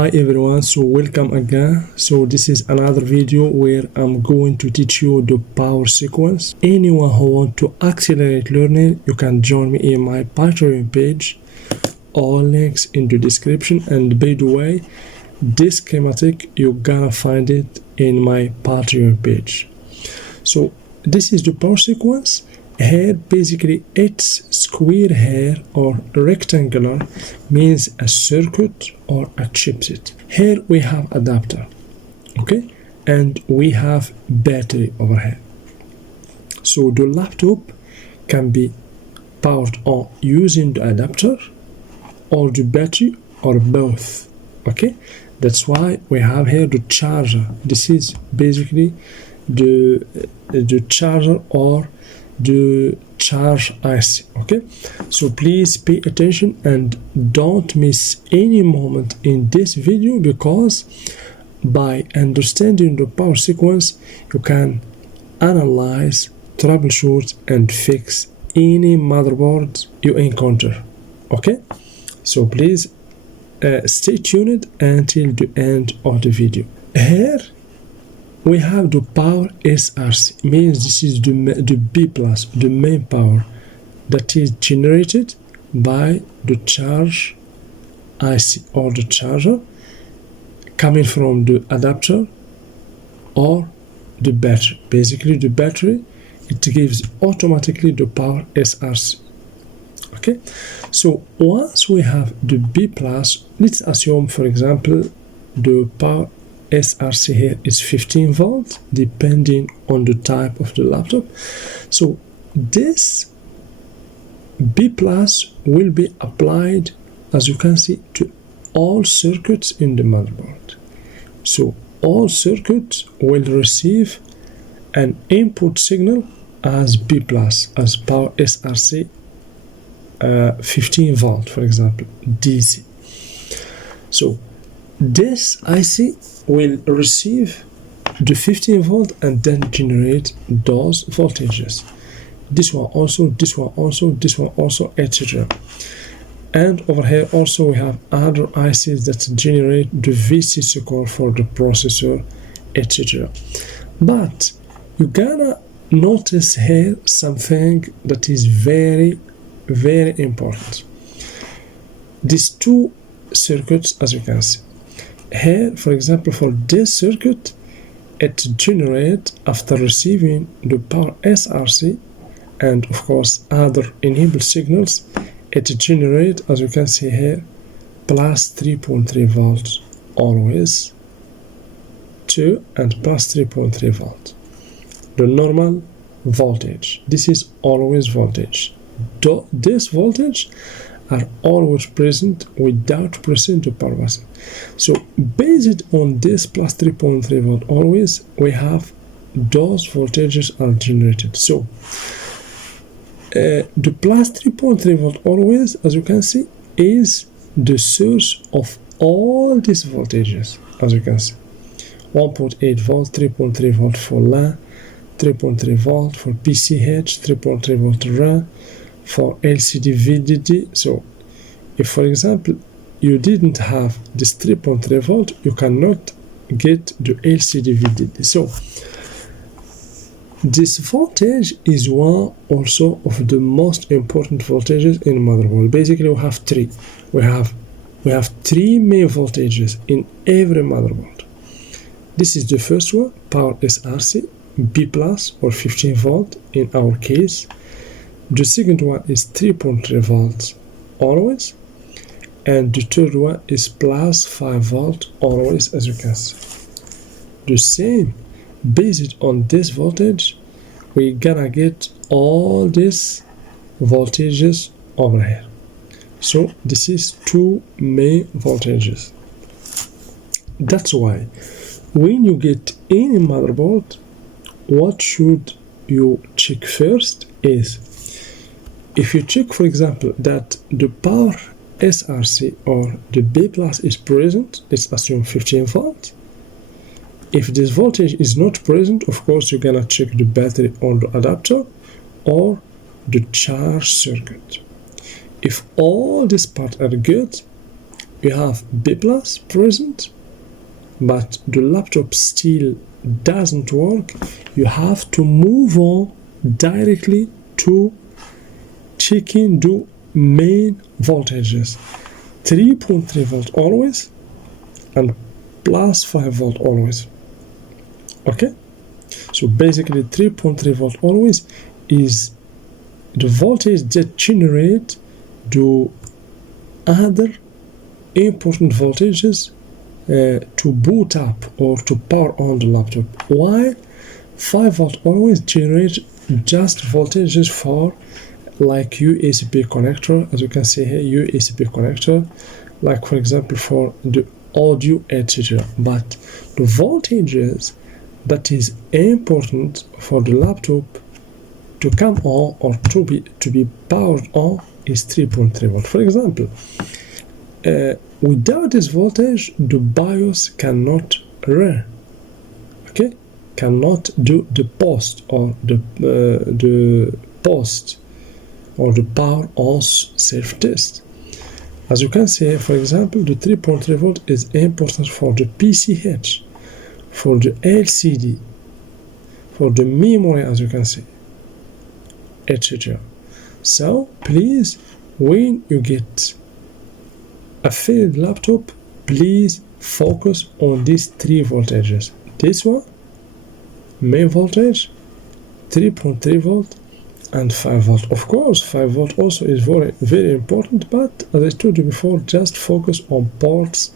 Hi everyone, so welcome again. So this is another video where I'm going to teach you the power sequence. Anyone who want to accelerate learning, you can join me in my Patreon page. All links in the description, and by the way, this schematic you're gonna find it in my Patreon page. So this is the power sequence. Here basically it's square here or rectangular means a circuit or a chipset. Here we have adapter, okay, and we have battery over here. So the laptop can be powered on using the adapter or the battery or both, okay. That's why we have here the charger. This is basically the charger or the charge IC, okay. So please pay attention and don't miss any moment in this video, because by understanding the power sequence you can analyze, troubleshoot and fix any motherboard you encounter, okay. So please stay tuned until the end of the video. Here we have the power SRC, means this is the B plus, the main power that is generated by the charge IC or the charger coming from the adapter or the battery. Basically the battery, it gives automatically the power SRC, okay. So once we have the B plus, let's assume for example the power SRC here is 15 volts depending on the type of the laptop. So this B plus will be applied, as you can see, to all circuits in the motherboard. So all circuits will receive an input signal as B plus, as power SRC 15 volt, for example, DC. So this IC will receive the 15 volt and then generate those voltages. This one also, this one also, this one also, etc. And over here also we have other ICs that generate the VCC core for the processor, etc. But you're gonna notice here something that is very important. These two circuits, as you can see here, for example, for this circuit, it generates after receiving the power SRC and of course other enabled signals, it generates, as you can see here, plus 3.3 volts always to and plus 3.3 volts. The normal voltage, this is always voltage. This voltage are always present without pressing the power button. So based on this plus 3.3 volt always, we have those voltages are generated. So the plus 3.3 volt always, as you can see, is the source of all these voltages, as you can see. 1.8 volt, 3.3 volt for LAN, 3.3 volt for PCH, 3.3 volt RAM, for LCD VDD. So if for example you didn't have this 3.3 volt, you cannot get the LCD VDD. So this voltage is one also of the most important voltages in motherboard. Basically we have three. We have three main voltages in every motherboard. This is the first one, power SRC, B plus or 15 volt in our case. The second one is 3.3 volts always, and the third one is plus 5 volt always, as you can see. The same, based on this voltage, we're gonna get all these voltages over here. So this is two main voltages. That's why when you get any motherboard, what should you check first is, if you check for example that the power SRC or the B plus is present, let's assume 15 volt. If this voltage is not present, of course you're gonna check the battery or the adapter or the charge circuit. If all these parts are good, you have B plus present, but the laptop still doesn't work, you have to move on directly to checking the main voltages. 3.3 volt always and plus 5 volt always. Okay, so basically 3.3 volt always is the voltage that generate the other important voltages to boot up or to power on the laptop. Why 5 volt always generate just voltages for like USB connector, as you can see here, USB connector, like for example for the audio, etc. But the voltages that is important for the laptop to come on or to be powered on is 3.3 volt. For example, without this voltage, the BIOS cannot run. Okay, cannot do the post or the post or the power on self-test. As you can see, for example, the 3.3 volt is important for the PCH, for the LCD, for the memory, as you can see, etc. So please, when you get a failed laptop, please focus on these 3 voltages. This one, main voltage, 3.3 volt, and 5 volt. Of course, 5 volt also is very, very important, but as I told you before, just focus on ports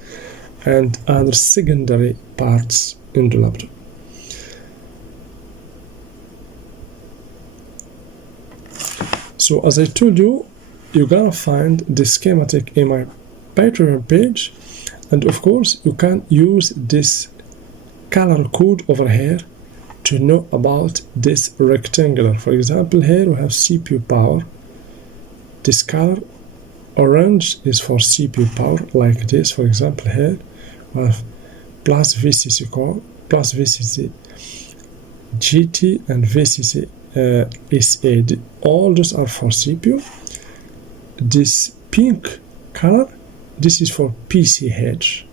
and other secondary parts in the laptop. So as I told you, you're gonna find the schematic in my Patreon page, and of course you can use this color code over here to know about this rectangular. For example, here we have CPU power. This color orange is for CPU power, like this. For example, here we have plus VCC core, plus VCC GT, and VCC SA. All those are for CPU. This pink color, this is for PCH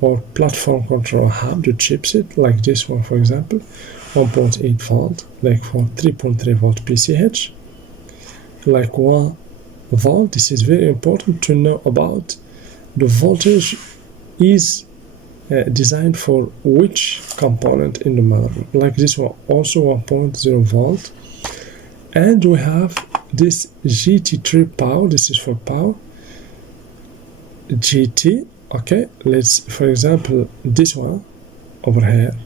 or platform control hub, the chipset, like this one, for example, 1.8 volt, like for 3.3 volt PCH, like 1 volt. This is very important to know about the voltage is designed for which component in the motherboard, like this one, also 1.0 volt. And we have this GT3 power, this is for power, GT. Okay, let's, for example, this one over here.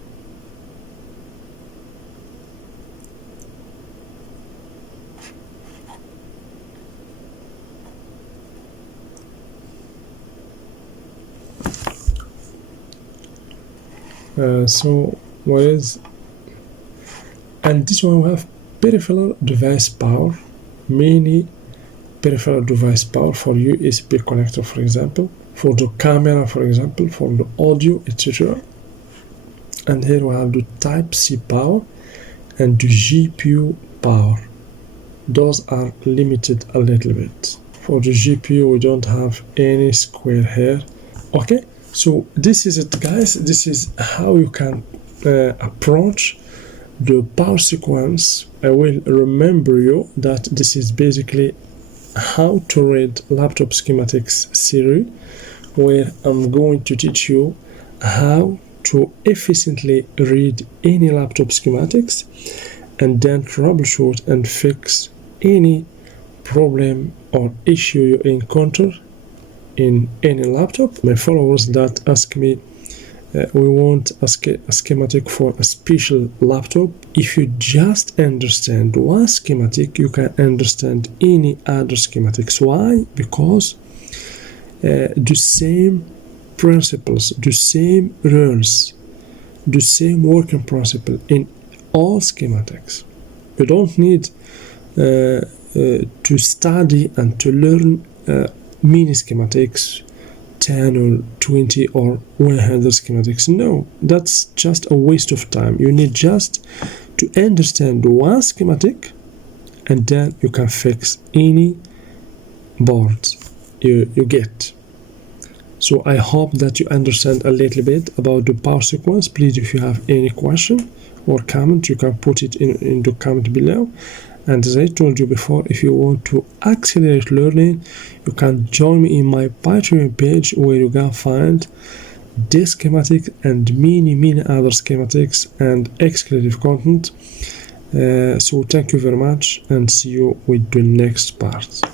So where is, and this one we have peripheral device power, mini peripheral device power for USB connector, for example, for the camera, for example, for the audio, etc. And here we have the type C power and the GPU power. Those are limited a little bit. For the GPU we don't have any square here. Okay, so this is it, guys. This is how you can approach the power sequence. I will remember you that this is basically how to read laptop schematics series, where I'm going to teach you how to efficiently read any laptop schematics and then troubleshoot and fix any problem or issue you encounter in any laptop. My followers that ask me, we want a schematic for a special laptop. If you just understand one schematic, you can understand any other schematics. Why? Because the same principles, the same rules, the same working principle in all schematics. You don't need to study and to learn mini schematics, 10 or 20 or 100 schematics. No, that's just a waste of time. You need just to understand one schematic, and then you can fix any board you get. So I hope that you understand a little bit about the power sequence. Please, if you have any question or comment, you can put it in the comment below. And as I told you before, if you want to accelerate learning, you can join me in my Patreon page, where you can find this schematic and many other schematics and exclusive content. So thank you very much, and see you with the next part.